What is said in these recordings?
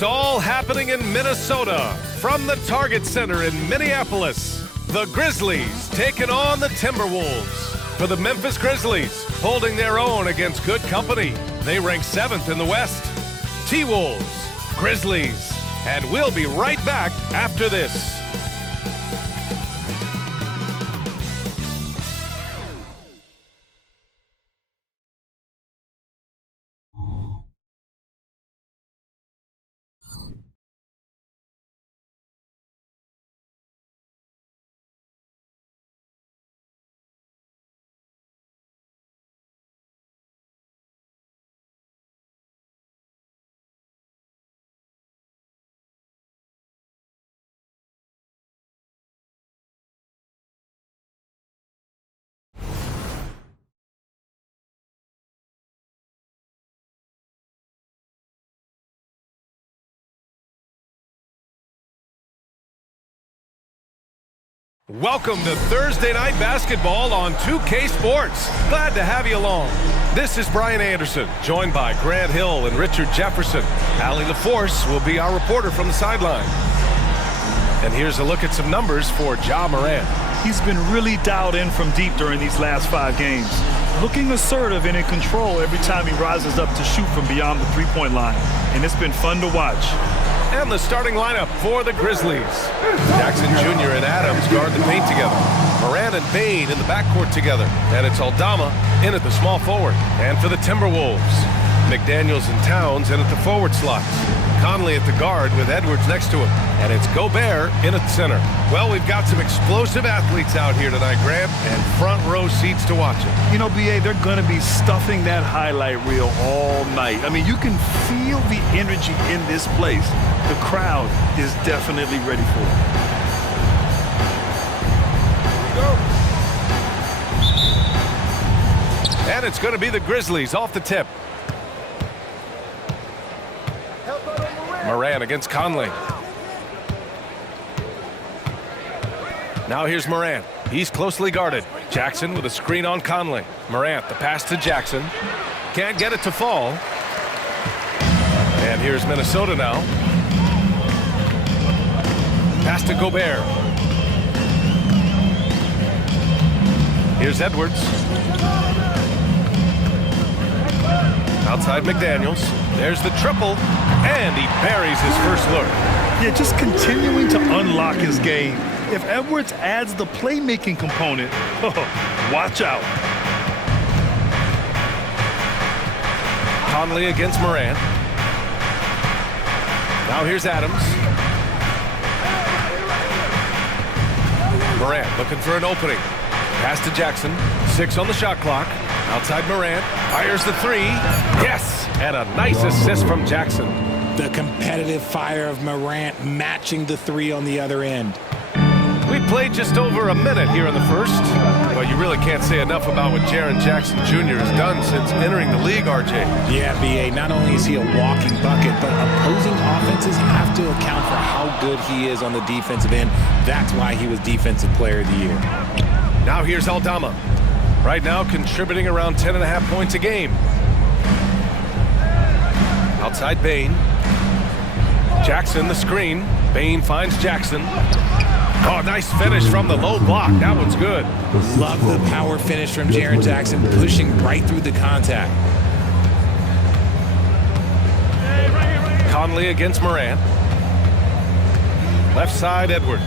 It's all happening in Minnesota from the Target Center in Minneapolis. The Grizzlies taking on the Timberwolves. For the Memphis Grizzlies, holding their own against good company. They rank 7th in the West. T-Wolves, Grizzlies, and we'll be right back after this. Welcome to Thursday Night Basketball on 2K Sports. Glad to have you along. This is Brian Anderson, joined by Grant Hill and Richard Jefferson. Allie LaForce will be our reporter from the sideline. And here's a look at some numbers for Ja Morant. He's been really dialed in from deep during these last 5 games. Looking assertive and in control every time he rises up to shoot from beyond the three-point line. And it's been fun to watch. And the starting lineup for the Grizzlies. Jackson Jr. and Adams guard the paint together. Morant and Bain in the backcourt together. And it's Aldama in at the small forward. And for the Timberwolves, McDaniels and Towns in at the forward slots. Conley at the guard with Edwards next to him. And it's Gobert in at the center. Well, we've got some explosive athletes out here tonight, Grant, and front row seats to watch it. You know, BA, they're going to be stuffing that highlight reel all night. I mean, you can feel the energy in this place. The crowd is definitely ready for it. And it's going to be the Grizzlies off the tip. Morant against Conley. Now here's Morant. He's closely guarded. Jackson with a screen on Conley. Morant, the pass to Jackson. Can't get it to fall. And here's Minnesota now. Pass to Gobert. Here's Edwards. Outside McDaniels. There's the triple. And he buries his first look. Yeah, just continuing to unlock his game. If Edwards adds the playmaking component, watch out. Conley against Morant. Now here's Adams. Morant looking for an opening. Pass to Jackson. 6 on the shot clock. Outside Morant. Fires the 3. Yes! And a nice assist from Jackson. The competitive fire of Morant matching the 3 on the other end. We played just over a minute here in the first. Well, you really can't say enough about what Jaren Jackson Jr. has done since entering the league, RJ. Yeah, BA, not only is he a walking bucket, but opposing offenses have to account for how good he is on the defensive end. That's why he was Defensive Player of the Year. Now here's Aldama. Right now contributing around 10.5 points a game. Outside Bain. Jackson the screen. Bain finds Jackson. Oh, nice finish from the low block. That one's good. Love the power finish from Jaren Jackson, pushing right through the contact. Conley against Morant. Left side, Edwards.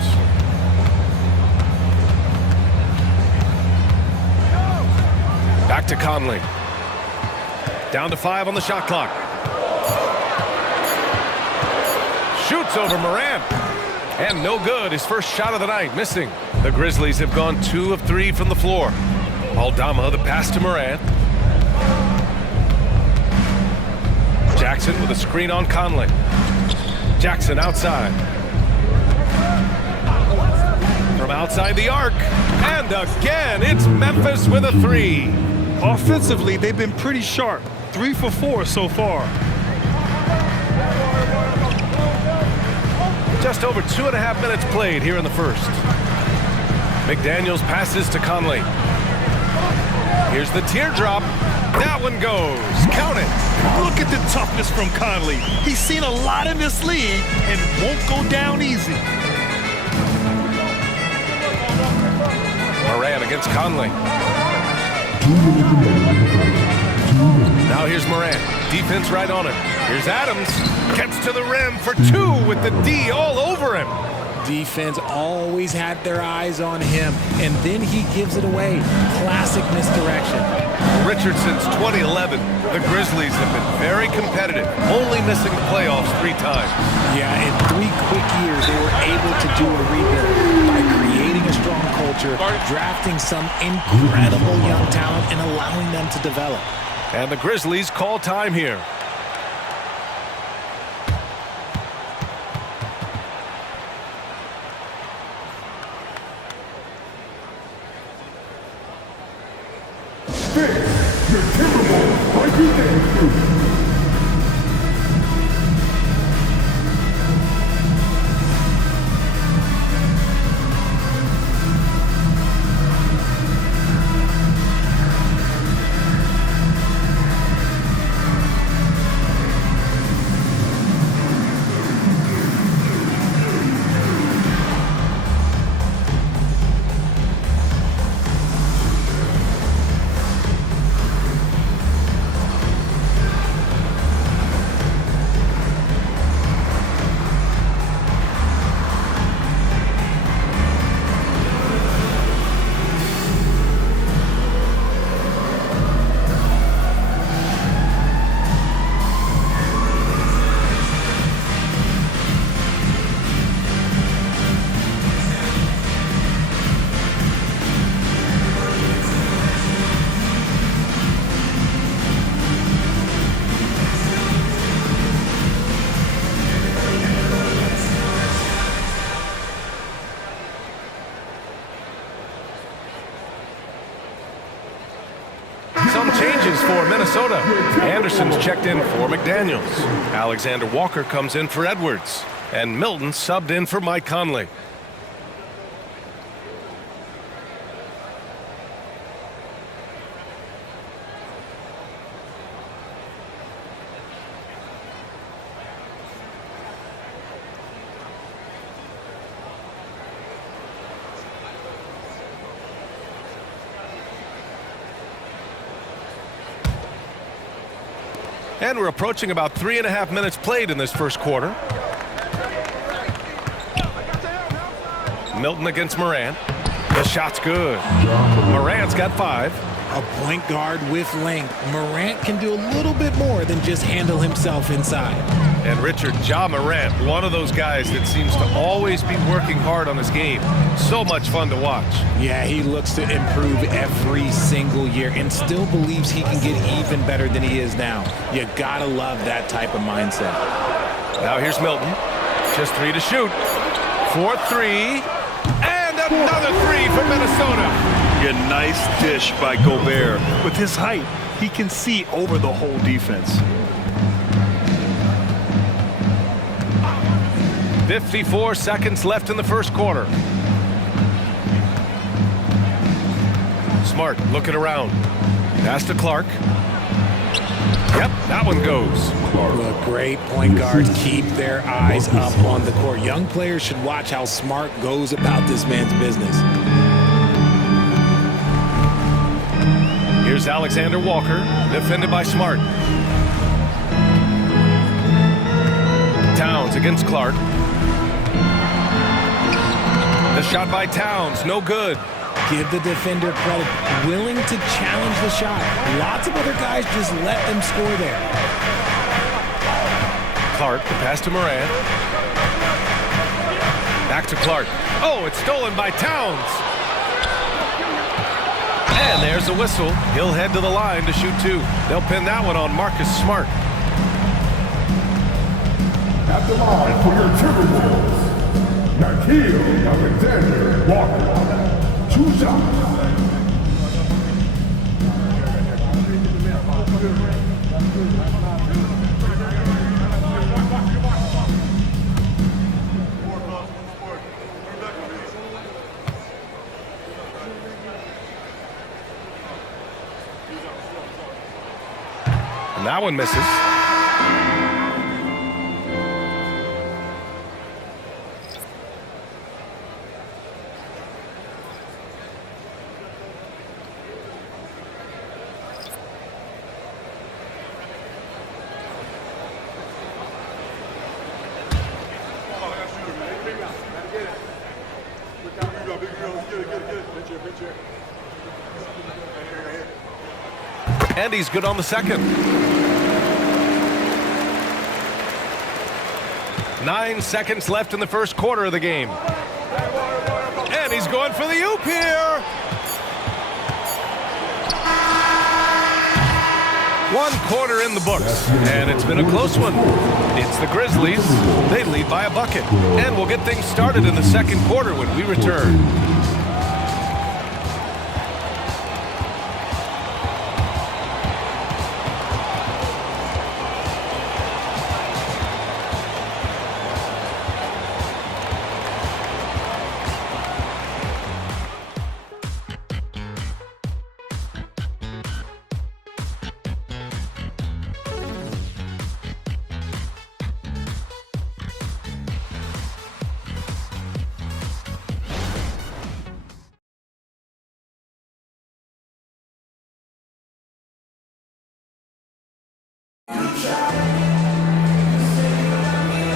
Back to Conley. Down to 5 on the shot clock. Shoots over Morant. And no good. His first shot of the night, missing. The Grizzlies have gone 2 of 3 from the floor. Aldama, the pass to Morant. Jackson with a screen on Conley. Jackson outside. From outside the arc. And again, it's Memphis with a 3. Offensively, they've been pretty sharp. 3 for 4 so far. Just over 2.5 minutes played here in the first. McDaniels passes to Conley. Here's the teardrop. That one goes. Count it. Look at the toughness from Conley. He's seen a lot in this league and won't go down easy. Moran against Conley. Now here's Moran. Defense right on him. Here's Adams. Gets to the rim for two with the D all over him. Defense always had their eyes on him, and then he gives it away. Classic misdirection. Richard, since 2011, the Grizzlies have been very competitive, only missing the playoffs 3 times. Yeah, in 3 quick years, they were able to do a rebuild by creating a strong culture, drafting some incredible young talent, and allowing them to develop. And the Grizzlies call time here. Your Timberwolves breaking dance. Some changes for Minnesota. Anderson's checked in for McDaniels. Alexander Walker comes in for Edwards. And Milton subbed in for Mike Conley. And we're approaching about 3.5 minutes played in this first quarter. Milton against Moran. The shot's good. Moran's got 5. A point guard with length. Morant can do a little bit more than just handle himself inside. And Richard, Ja Morant, one of those guys that seems to always be working hard on his game. So much fun to watch. Yeah, he looks to improve every single year and still believes he can get even better than he is now. You gotta love that type of mindset. Now here's Milton. Just 3 to shoot. 4-3. And another 3 for Minnesota. A nice dish by Gobert. With his height, he can see over the whole defense. 54 seconds left in the first quarter. Smart looking around. Pass to Clark. Yep, that one goes. Look, great point guards keep their eyes up on the court. Young players should watch how Smart goes about this man's business. Here's Alexander Walker, defended by Smart. Towns against Clark. The shot by Towns, no good. Give the defender credit, willing to challenge the shot. Lots of other guys just let them score there. Clark, the pass to Moran. Back to Clark. Oh, it's stolen by Towns. And there's the whistle. He'll head to the line to shoot 2. They'll pin that one on Marcus Smart. At the line for your Timberwolves, Nikhil Alexander Walker. 2 shots. That one misses. And he's good on the second. 9 seconds left in the first quarter of the game. And he's going for the oop here. 1 quarter in the books, and it's been a close one. It's the Grizzlies. They lead by a bucket. And we'll get things started in the second quarter when we return.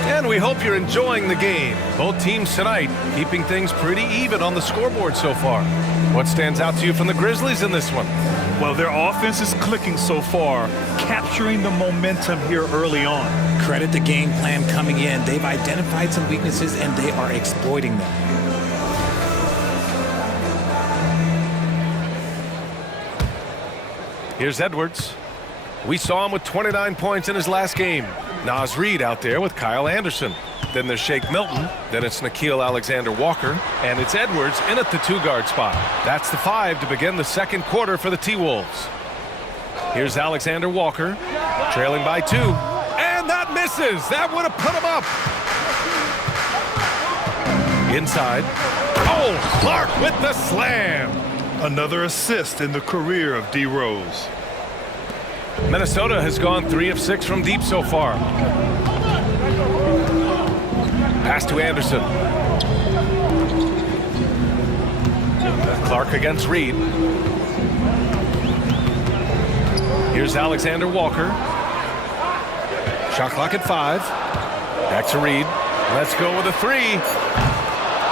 And we hope you're enjoying the game. Both teams tonight keeping things pretty even on the scoreboard so far. What stands out to you from the Grizzlies in this one? Well, their offense is clicking so far, capturing the momentum here early on. Credit the game plan coming in. They've identified some weaknesses, and they are exploiting them. Here's Edwards. We saw him with 29 points in his last game. Naz Reid out there with Kyle Anderson. Then there's Shake Milton. Then it's Nickeil Alexander-Walker. And it's Edwards in at the 2-guard spot. That's the 5 to begin the second quarter for the T-Wolves. Here's Alexander-Walker, trailing by 2. And that misses. That would have put him up. Inside. Oh, Clark with the slam. Another assist in the career of D. Rose. Minnesota has gone 3 of 6 from deep so far. Pass to Anderson. Clark against Reid. Here's Alexander-Walker. Shot clock at 5. Back to Reid. Let's go with a 3.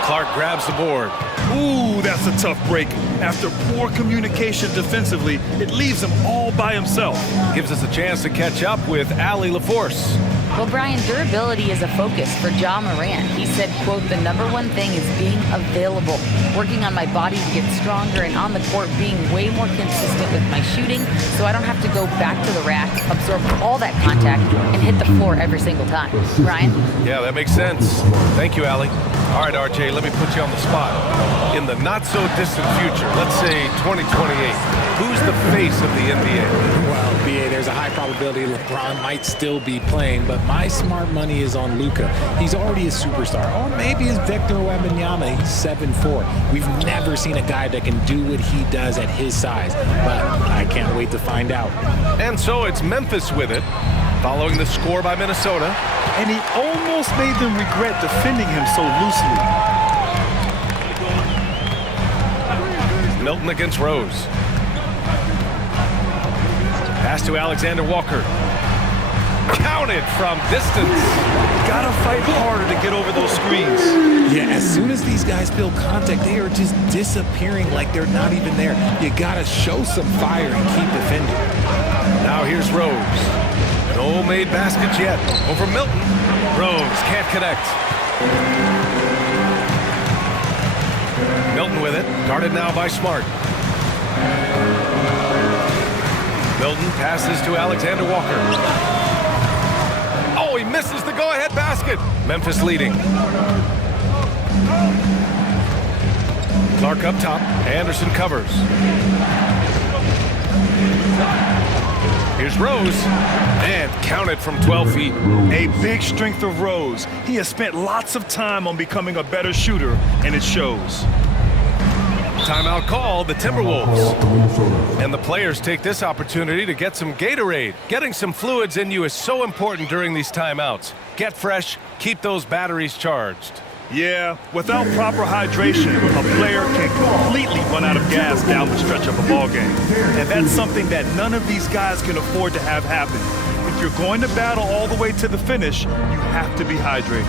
Clark grabs the board. Ooh, that's a tough break. After poor communication defensively, it leaves him all by himself. Gives us a chance to catch up with Allie LaForce. Well, Brian, durability is a focus for Ja Morant. He said, quote, "The #1 thing is being available, working on my body to get stronger, and on the court being way more consistent with my shooting so I don't have to go back to the rack, absorb all that contact, and hit the floor every single time." Brian? Yeah, that makes sense. Thank you, Allie. All right, RJ, let me put you on the spot. In the not-so-distant future, let's say 2028, who's the face of the NBA? Well, BA, there's a high probability LeBron might still be playing, but my smart money is on Luka. He's already a superstar. Or maybe it's Victor Wembanyama. He's 7'4". We've never seen a guy that can do what he does at his size, but I can't wait to find out. And so it's Memphis with it, following the score by Minnesota. And he almost made them regret defending him so loosely. Milton against Rose. Pass to Alexander-Walker. Counted from distance. Gotta fight harder to get over those screens. Yeah, as soon as these guys feel contact, they are just disappearing like they're not even there. You gotta show some fire and keep defending. Now here's Rose. No made baskets yet. Over Milton. Rose can't connect. Milton with it. Guarded now by Smart. Milton passes to Alexander-Walker. Oh, he misses the go-ahead basket. Memphis leading. Clark up top. Anderson covers. Here's Rose, and counted from 12 feet. A big strength of Rose. He has spent lots of time on becoming a better shooter, and it shows. timeout called, the Timberwolves. And the players take this opportunity to get some Gatorade. Getting some fluids in you is so important during these timeouts. Get fresh, keep those batteries charged. Yeah, without proper hydration, a player can completely run out of gas down the stretch of a ball game. And that's something that none of these guys can afford to have happen. If you're going to battle all the way to the finish, you have to be hydrated.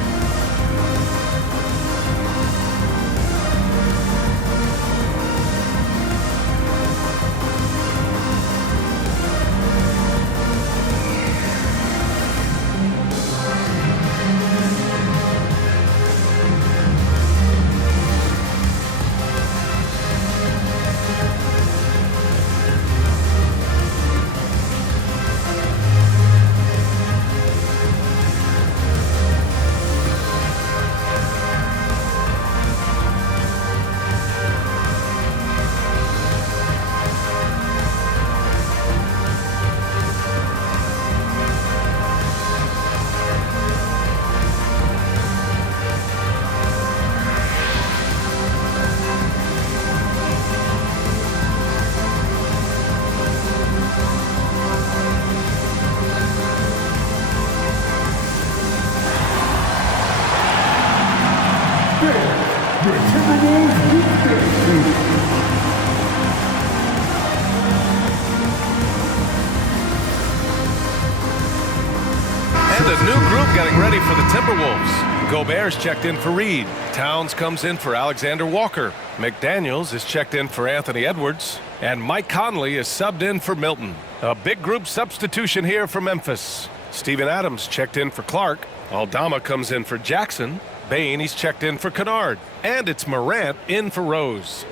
And a new group getting ready for the Timberwolves. Gobert's checked in for Reed. Towns comes in for Alexander Walker. McDaniels is checked in for Anthony Edwards. And Mike Conley is subbed in for Milton. A big group substitution here for Memphis. Steven Adams checked in for Clark. Aldama comes in for Jackson. Bain, he's checked in for Kennard. And it's Morant in for Rose.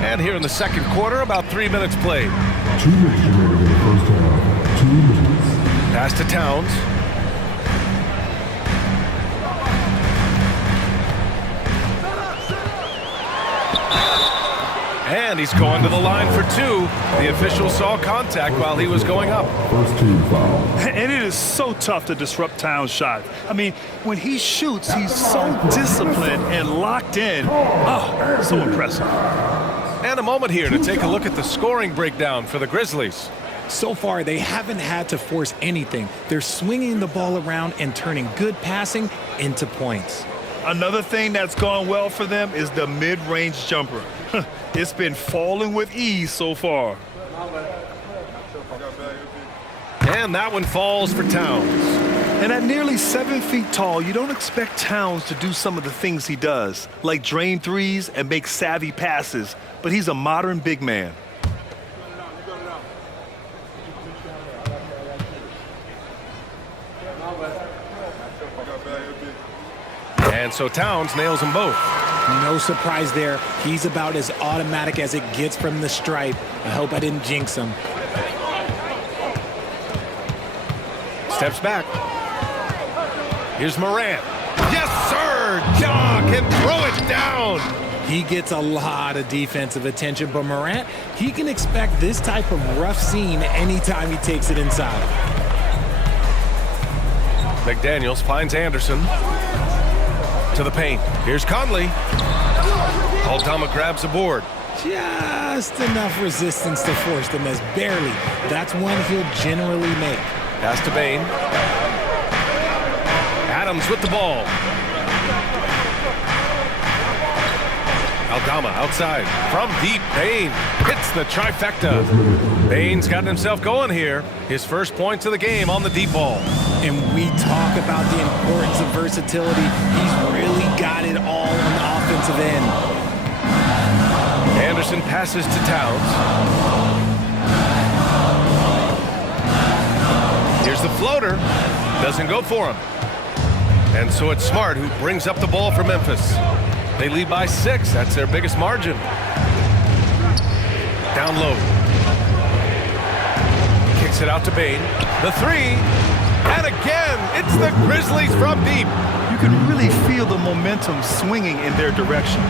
And here in the second quarter, about 3 minutes played. 2 minutes remaining in the first half. 2 minutes. Pass to Towns. And he's going to the line for two. The official saw contact while he was going up. First team foul. And it is so tough to disrupt Towns' shot. I mean, when he shoots, he's so disciplined and locked in. Oh, so impressive. And a moment here to take a look at the scoring breakdown for the Grizzlies. So far, they haven't had to force anything. They're swinging the ball around and turning good passing into points. Another thing that's gone well for them is the mid-range jumper. It's been falling with ease so far. And that one falls for Towns. And at nearly 7 feet tall, you don't expect Towns to do some of the things he does, like drain threes and make savvy passes, but he's a modern big man. And so Towns nails them both. No surprise there. He's about as automatic as it gets from the stripe. I hope I didn't jinx him. Steps back. Here's Morant. Yes, sir! Ja can throw it down. He gets a lot of defensive attention, but Morant, he can expect this type of rough scene anytime he takes it inside. McDaniels finds Anderson. To the paint. Here's Conley. Aldama grabs a board. Just enough resistance to force the miss. Barely. That's one he'll generally make. Pass to Bain. Adams with the ball. Aldama outside. From deep, Bain hits the trifecta. Bain's gotten himself going here. His first points of the game on the deep ball. And we talk about the importance of versatility. He's really got it all on the offensive end. Anderson passes to Towns. Here's the floater. Doesn't go for him. And so it's Smart who brings up the ball for Memphis. They lead by 6. That's their biggest margin. Down low. Kicks it out to Bain. The three. And again, it's the Grizzlies from deep. You can really feel the momentum swinging in their direction.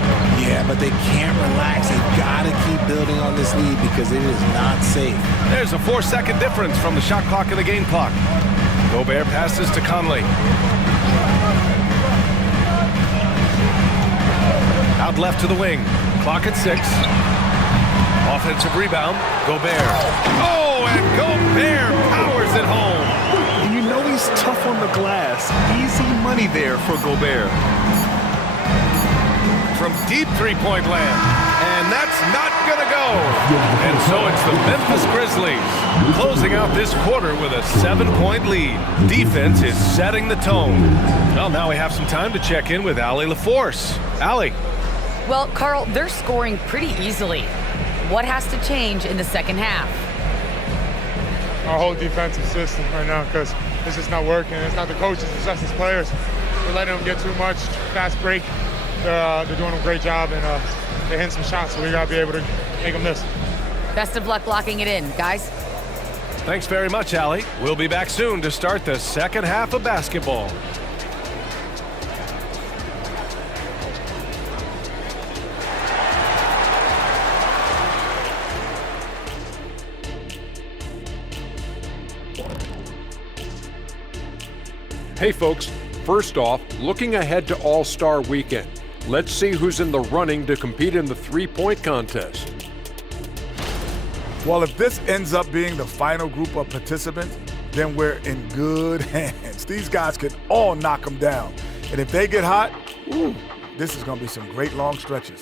Yeah, but they can't relax. They've got to keep building on this lead because it is not safe. There's a 4-second difference from the shot clock and the game clock. Gobert passes to Conley. Out left to the wing. Clock at 6. Offensive rebound. Gobert. Oh, and Gobert powers it home. And you know he's tough on the glass. Easy money there for Gobert. From deep three-point land. And that's not going to go. And so it's the Memphis Grizzlies closing out this quarter with a 7-point lead. Defense is setting the tone. Well, now we have some time to check in with Allie LaForce. Allie. Well, Carl, they're scoring pretty easily. What has to change in the second half? Our whole defensive system right now, because it's just not working. It's not the coaches, it's just the players. We're letting them get too much, fast break. They're doing a great job, and they're hitting some shots, so we got to be able to make them miss. Best of luck locking it in, guys. Thanks very much, Allie. We'll be back soon to start the second half of basketball. Hey folks, first off, looking ahead to All-Star Weekend. Let's see who's in the running to compete in the three-point contest. Well, if this ends up being the final group of participants, then we're in good hands. These guys can all knock them down. And if they get hot, this is going to be some great long stretches.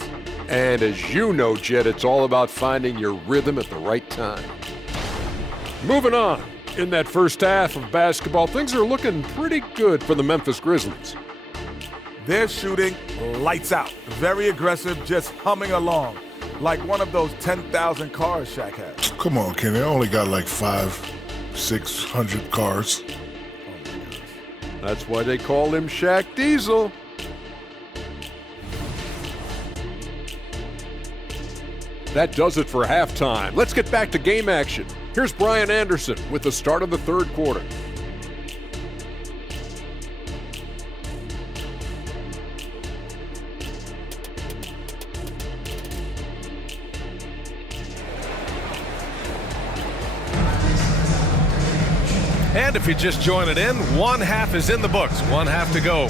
And as you know, Jed, it's all about finding your rhythm at the right time. Moving on. In that first half of basketball, things are looking pretty good for the Memphis Grizzlies. They're shooting lights out. Very aggressive, just humming along. Like one of those 10,000 cars Shaq has. Come on, Kenny. I only got like 500-600 cars. That's why they call him Shaq Diesel. That does it for halftime. Let's get back to game action. Here's Brian Anderson with the start of the third quarter. And if you're just joining in, one half is in the books, one half to go.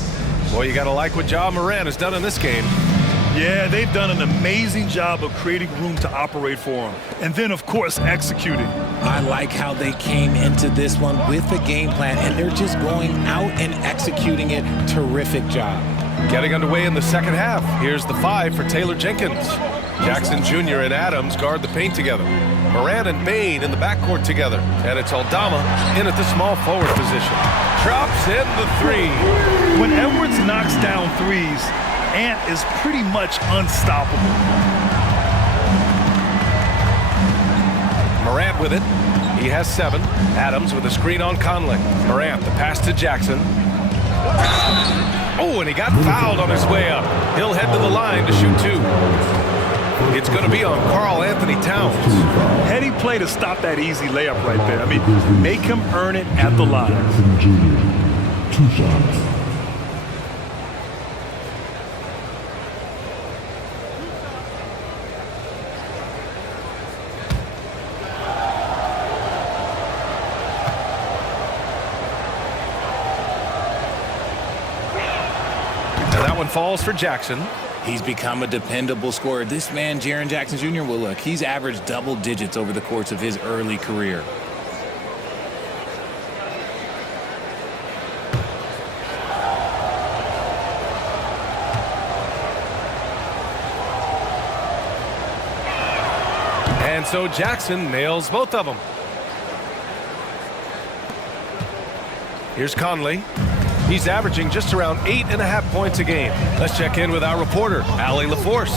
Boy, you got to like what Ja Morant has done in this game. Yeah, they've done an amazing job of creating room to operate for him. And then, of course, executing. I like how they came into this one with a game plan, and they're just going out and executing it. Terrific job. Getting underway in the second half. Here's the 5 for Taylor Jenkins. Jackson Jr. and Adams guard the paint together. Morant and Bain in the backcourt together. And it's Aldama in at the small forward position. Drops in the 3. When Edwards knocks down threes, Ant is pretty much unstoppable. Morant with it. He has 7. Adams with a screen on Conley. Morant, the pass to Jackson. Oh, and he got fouled on his way up. He'll head to the line to shoot 2. It's going to be on Karl Anthony Towns. Heady play to stop that easy layup right there. I mean, make him earn it at the line. Jackson Jr. 2 shots. Falls for Jackson. He's become a dependable scorer. This man, Jaren Jackson Jr., well, look, he's averaged double digits over the course of his early career. And so Jackson nails both of them. Here's Conley. He's averaging just around 8.5 points a game. Let's check in with our reporter, Allie LaForce.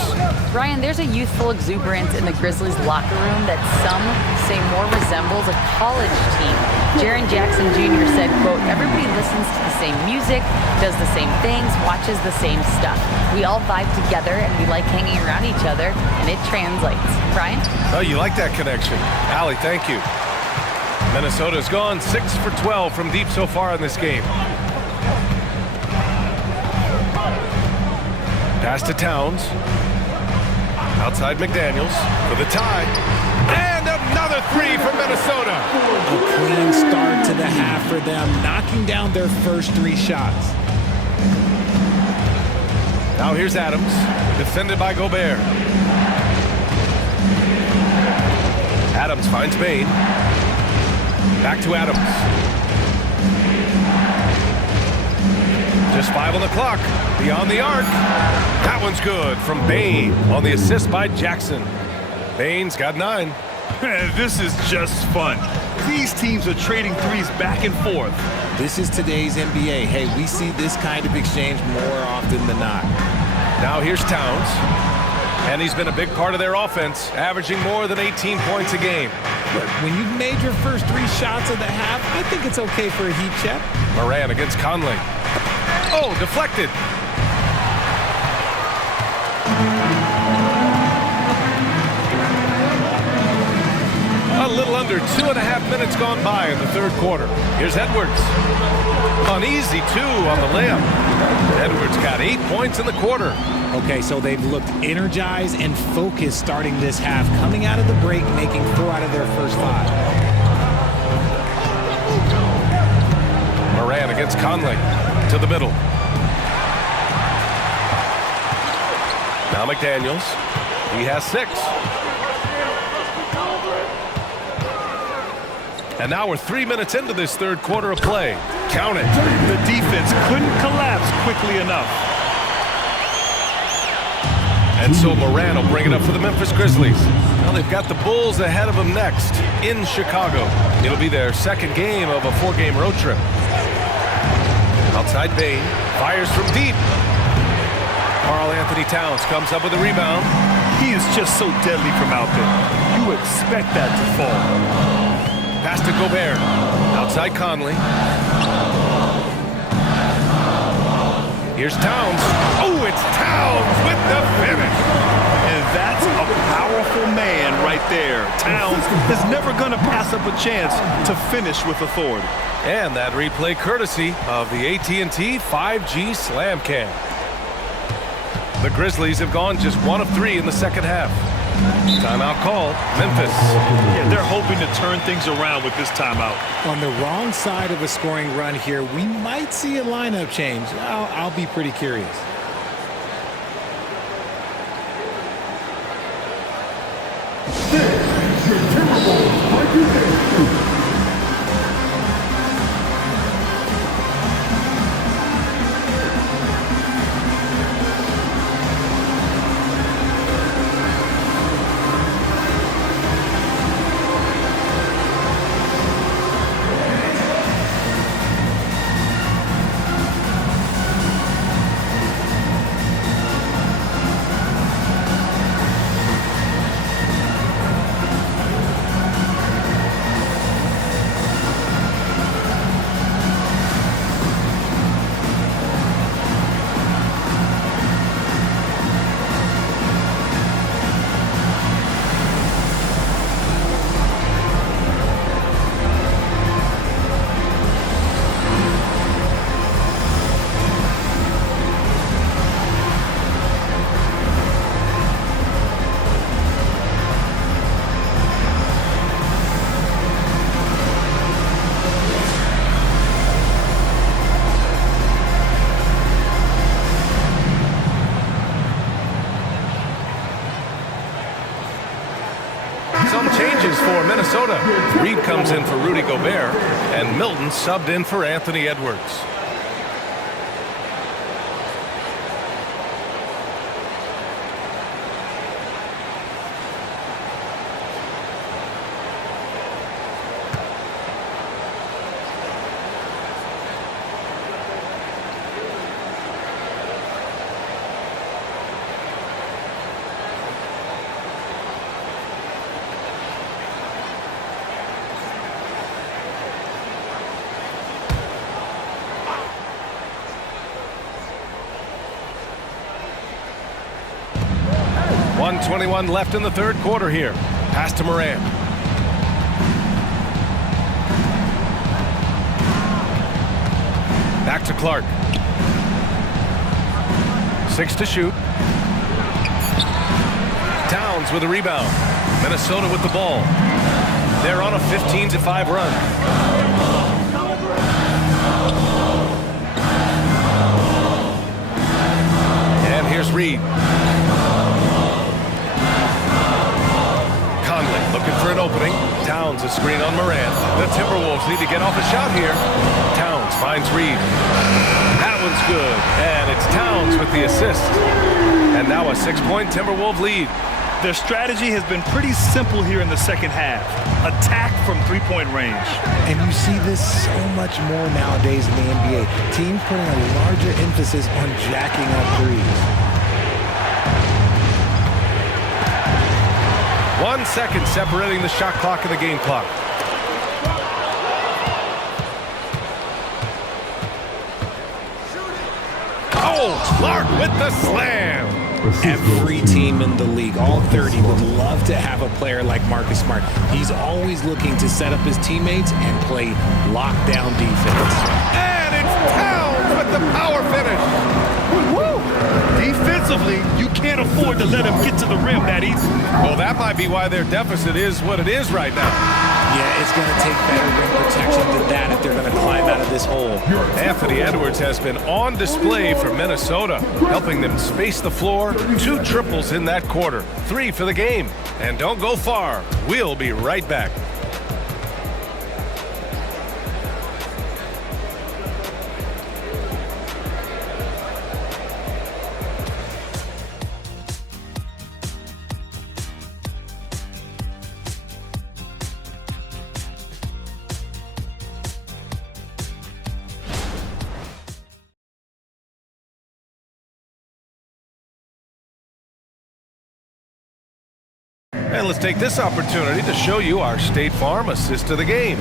Brian, there's a youthful exuberance in the Grizzlies locker room that some say more resembles a college team. Jaren Jackson Jr. said, quote, everybody listens to the same music, does the same things, watches the same stuff. We all vibe together and we like hanging around each other, and it translates. Brian? Oh, you like that connection. Allie, thank you. Minnesota's gone 6 for 12 from deep so far in this game. Pass to Towns. Outside McDaniels for the tie. And another 3 for Minnesota. A clean start to the half. half for them, knocking down their first 3 shots. Now here's Adams, defended by Gobert. Adams finds Bain. Back to Adams. Just 5 on the clock. Beyond the arc. That one's good from Bain on the assist by Jackson. Bain's got 9. This is just fun. These teams are trading threes back and forth. This is today's NBA. Hey, we see this kind of exchange more often than not. Now here's Towns. And he's been a big part of their offense, averaging more than 18 points a game. Look, when you've made your first 3 shots of the half, I think it's okay for a heat check. Moran against Conley. Oh, deflected. A little under 2.5 minutes gone by in the third quarter. Here's Edwards. An easy 2 on the layup. Edwards got 8 points in the quarter. Okay, so they've looked energized and focused starting this half, coming out of the break, making 4 out of their first 5. Moran against Conley. To the middle. Now McDaniels. He has 6. And now we're 3 minutes into this third quarter of play. Count it. The defense couldn't collapse quickly enough. And so Moran will bring it up for the Memphis Grizzlies. Well, they've got the Bulls ahead of them next in Chicago. It'll be their second game of a 4-game road trip. Outside Bain, fires from deep. Karl Anthony Towns comes up with a rebound. He is just so deadly from out there. You expect that to fall. Pass to Gobert. Outside Conley. Here's Towns. Oh, it's Towns with the finish. And that's a powerful man right there. Towns is never going to pass up a chance to finish with authority. And that replay courtesy of the AT&T 5G Slam Cam. The Grizzlies have gone just 1 of 3 in the second half. Timeout called, Memphis. Yeah, they're hoping to turn things around with this timeout. On the wrong side of a scoring run here, we might see a lineup change. I'll be pretty curious. This is your Timberwolves. Some changes for Minnesota. Reed comes in for Rudy Gobert, and Milton subbed in for Anthony Edwards. .121 left in the third quarter here. Pass to Moran. Back to Clark. 6 to shoot. Towns with a rebound. Minnesota with the ball. They're on a 15-5 run. Here's Reed. Conley looking for an opening. Towns a screen on Moran. The Timberwolves need to get off a shot here. Towns finds Reed. That one's good. And it's Towns with the assist. And now a 6-point Timberwolves lead. Their strategy has been pretty simple here in the second half. Attack from three-point range. And you see this so much more nowadays in the NBA. Teams putting a larger emphasis on jacking up threes. 1 second separating the shot clock and the game clock. Oh, Clark with the slam. Every team in the league, all 30, would love to have a player like Marcus Smart. He's always looking to set up his teammates and play lockdown defense. And it's Towns with the power finish. Woo! Defensively, you can't afford to let him get to the rim that easy. Well, that might be why their deficit is what it is right now. Yeah, it's going to take better rim protection than that if they're going to climb out of this hole. Anthony Edwards has been on display for Minnesota, helping them space the floor. 2 triples in that quarter, 3 for the game. And don't go far. We'll be right back. And let's take this opportunity to show you our State Farm assist of the game.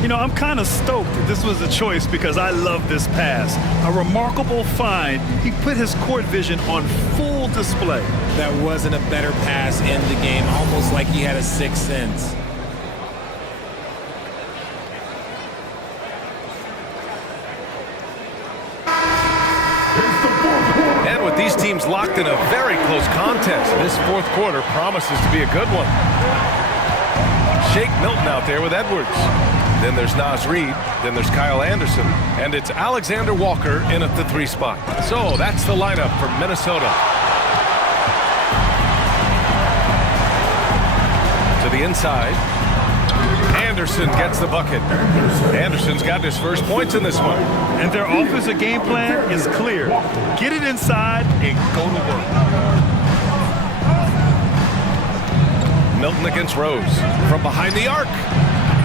You know, I'm kind of stoked that this was a choice because I love this pass. A remarkable find. He put his court vision on full display. That wasn't a better pass in the game, almost like he had a sixth sense. And with these teams locked in a very close contest, this fourth quarter promises to be a good one. Shake Milton out there with Edwards. Then there's Naz Reid. Then there's Kyle Anderson. And it's Alexander Walker in at the 3 spot. So that's the lineup for Minnesota. To the inside. Anderson gets the bucket. Anderson's got his first points in this one. And their offensive game plan is clear. Get it inside and go to work. Milton against Rose. From behind the arc.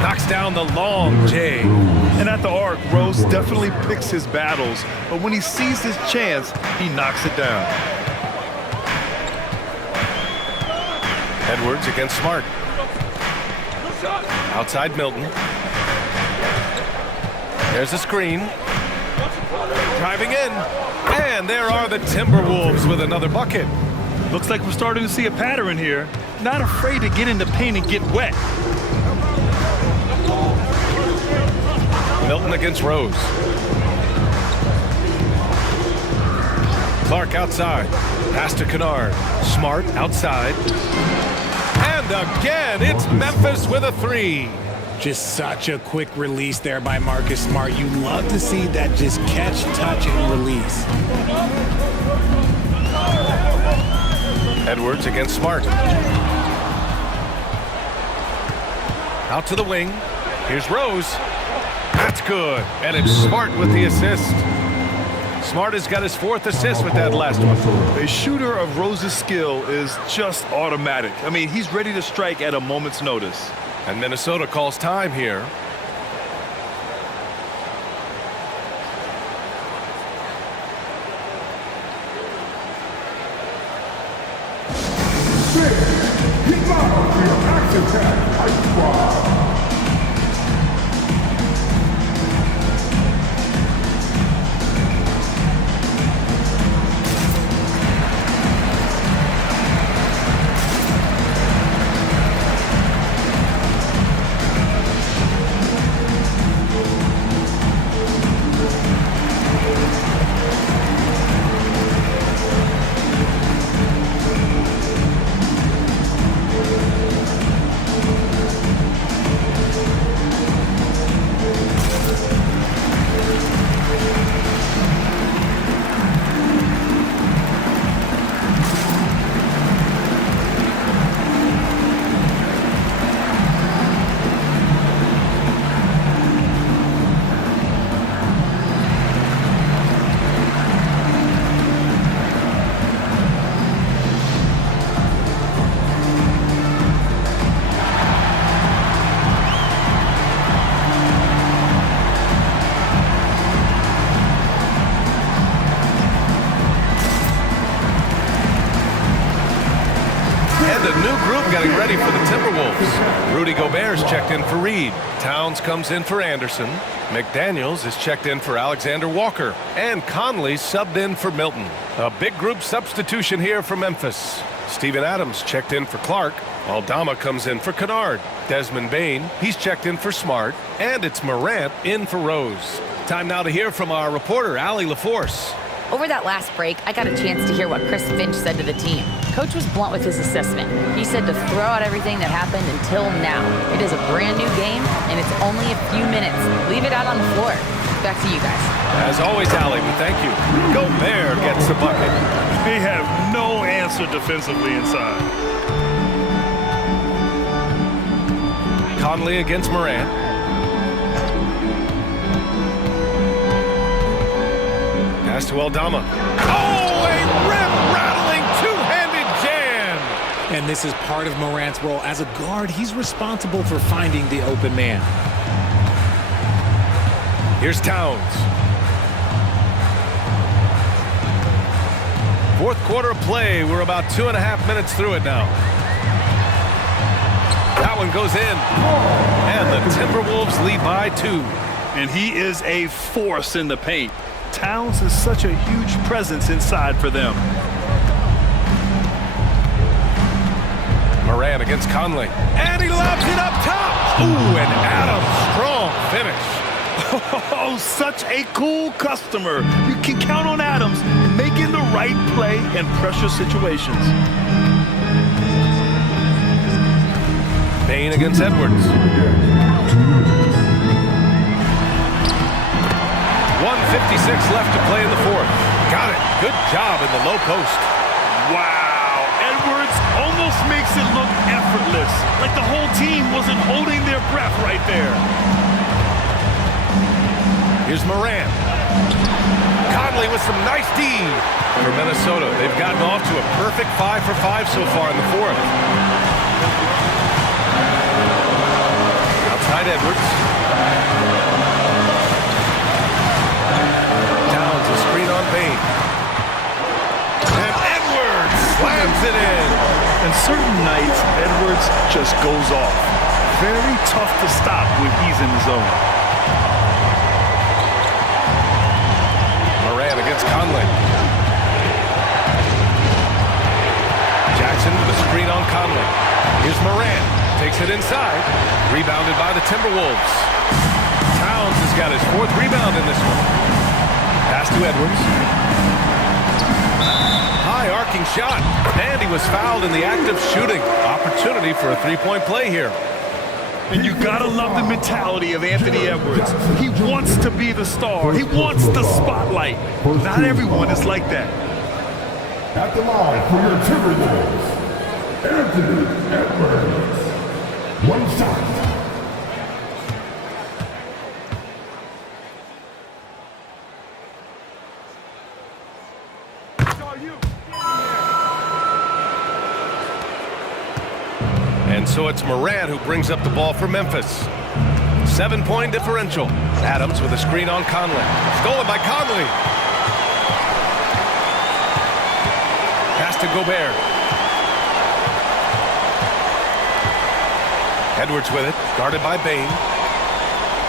Knocks down the long J. And at the arc, Rose definitely picks his battles. But when he sees his chance, he knocks it down. Edwards against Smart. Outside Milton. There's a screen. Driving in. And there are the Timberwolves with another bucket. Looks like we're starting to see a pattern here. Not afraid to get in the paint and get wet. Milton against Rose. Clark outside. Pass to Kennard. Smart outside. And again, it's Memphis with a 3. Just such a quick release there by Marcus Smart. You love to see that just catch, touch, and release. Edwards against Smart. Out to the wing. Here's Rose. That's good. And it's Smart with the assist. Smart has got his 4th assist with that last one. A shooter of Rose's skill is just automatic. I mean, he's ready to strike at a moment's notice. And Minnesota calls time here. Keep up for your action tag, Ice Squad. Rudy Gobert's checked in for Reed. Towns comes in for Anderson. McDaniels is checked in for Alexander Walker. And Conley subbed in for Milton. A big group substitution here for Memphis. Steven Adams checked in for Clark. Aldama comes in for Kennard. Desmond Bain, he's checked in for Smart. And it's Morant in for Rose. Time now to hear from our reporter, Allie LaForce. Over that last break, I got a chance to hear what Chris Finch said to the team. Coach was blunt with his assessment. He said to throw out everything that happened until now. It is a brand new game, and it's only a few minutes. Leave it out on the floor. Back to you guys. As always, Allie, but thank you. Gobert gets the bucket. They have no answer defensively inside. Conley against Morant. Pass to Aldama. Oh, a rim-rattling two-handed jam! And this is part of Morant's role. As a guard, he's responsible for finding the open man. Here's Towns. Fourth quarter of play. We're about 2.5 minutes through it now. That one goes in. And the Timberwolves lead by 2. And he is a force in the paint. Towns is such a huge presence inside for them. Morant against Conley. And he lobs it up top. Ooh, and Adams, strong finish. Oh, such a cool customer. You can count on Adams making the right play in pressure situations. Bain against Edwards. 1:56 left to play in the fourth. Got it. Good job in the low post. Wow. Edwards almost makes it look effortless, like the whole team wasn't holding their breath right there. Here's Morant. Conley with some nice D for Minnesota. They've gotten off to a perfect 5 for 5 so far in the fourth. Outside Edwards. Towns a screen on Bain. And Edwards slams it in. And certain nights, Edwards just goes off. Very tough to stop when he's in the zone. Morant against Conley. Jackson with a screen on Conley. Here's Morant. Takes it inside. Rebounded by the Timberwolves. Towns has got his 4th rebound in this one. Pass to Edwards. High arcing shot. And he was fouled in the act of shooting. Opportunity for a three-point play here. And you gotta love the mentality of Anthony Edwards. He wants to be the star. He wants the spotlight. Not everyone is like that. At the line for your Timberwolves, Anthony Edwards. One shot. And so it's Morant who brings up the ball for Memphis. 7-point differential. Adams with a screen on Conley. Stolen by Conley. Pass to Gobert. Edwards with it. Guarded by Bain.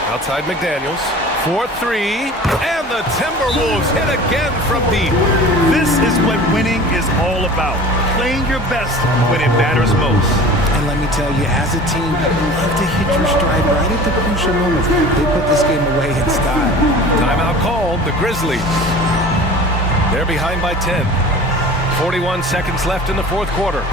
Outside McDaniels. 4-3. And the Timberwolves hit again from deep. This is what winning is all about. Playing your best when it matters most. And let me tell you, as a team, you love to hit your stride right at the crucial moments. They put this game away in style. Timeout called, the Grizzlies. They're behind by 10. 41 seconds left in the fourth quarter.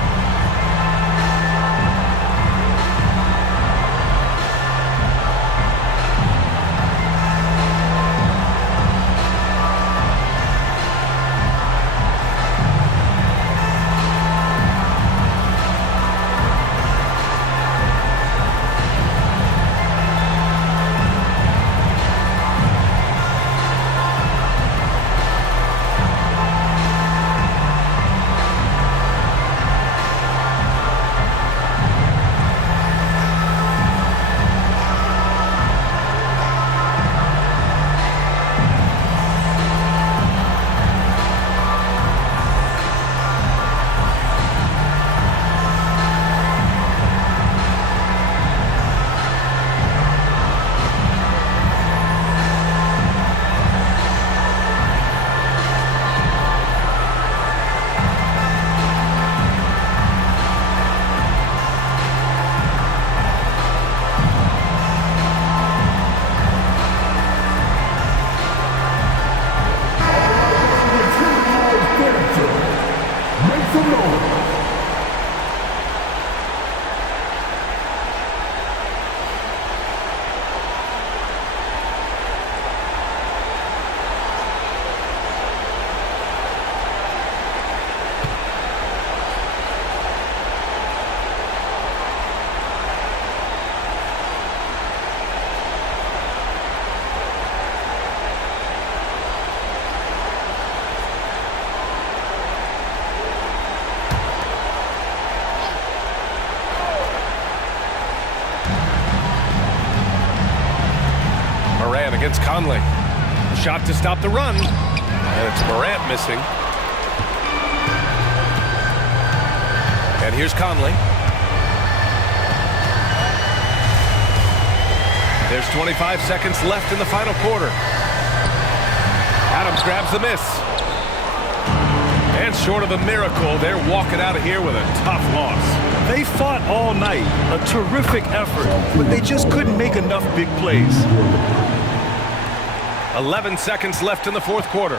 Morant against Conley. A shot to stop the run. And it's Morant missing. And here's Conley. There's 25 seconds left in the final quarter. Adams grabs the miss. And short of a miracle, they're walking out of here with a tough loss. They fought all night, a terrific effort, but they just couldn't make enough big plays. 11 seconds left in the fourth quarter.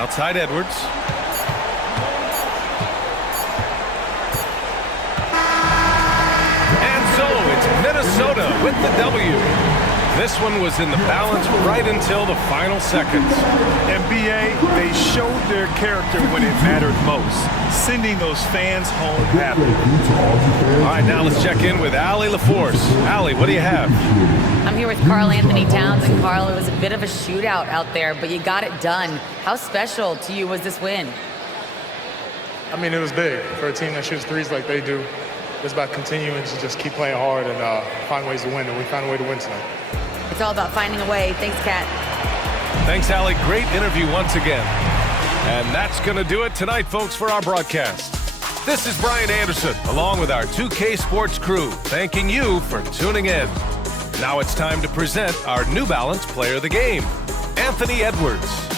Outside Edwards. And so it's Minnesota with the W. This one was in the balance right until the final seconds. NBA, they showed their character when it mattered most, sending those fans home happy. All right, now let's check in with Allie LaForce. Allie, what do you have? I'm here with Karl Anthony Towns, and Karl, it was a bit of a shootout out there, but you got it done. How special to you was this win? I mean, it was big for a team that shoots threes like they do. It's about continuing to just keep playing hard and find ways to win, and we found a way to win tonight. It's all about finding a way. Thanks, Kat. Thanks, Allie. Great interview once again. And that's going to do it tonight, folks, for our broadcast. This is Brian Anderson, along with our 2K Sports crew, thanking you for tuning in. Now it's time to present our New Balance Player of the Game, Anthony Edwards.